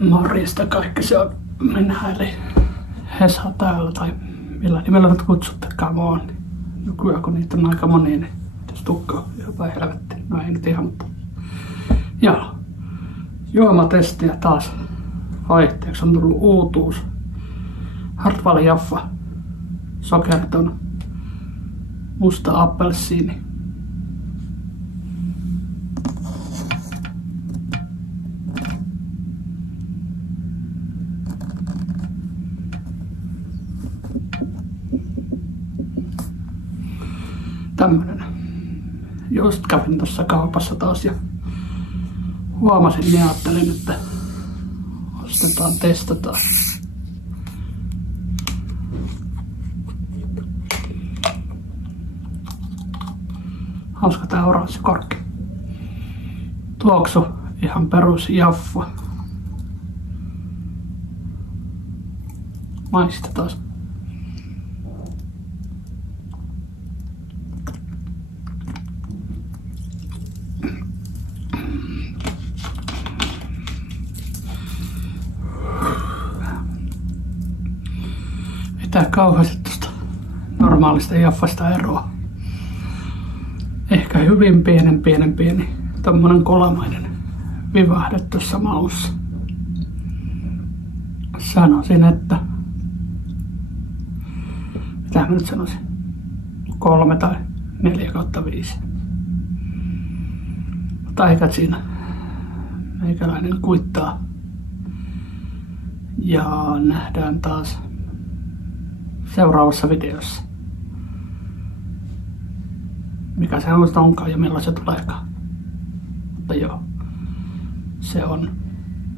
Morjesta kaikki, se on mennään eli Hesa täällä tai millä nimellä nyt kutsuttekaan mua. Nykyään kun niitä on aika moni, niin jos tukka jopa helvetti. No ei nyt ihan, mutta joo. Juomatestiä taas vaihteeksi on tullut uutuus. Hartwall Jaffa, sokeriton, musta appelsiini. Tämmönen. Just kävin tuossa kaupassa taas ja huomasin, niin ajattelin, että ostetaan, testataan. Hauska tää oranssi korkki. Tuoksu ihan perus Jaffa. Maistetaan. Ei tää kauheasti tosta normaalista Jaffasta eroa. Ehkä hyvin pieni tommonen kolamainen vivahde tuossa maussa. Sanoisin, että mitä mä nyt sanoisin? 3 tai 4/5. Mutta eikä siinä meikäläinen kuittaa. Ja nähdään taas seuraavassa videossa. Mikä se onkaan ja milloin se tuleekaan. Mutta joo, se on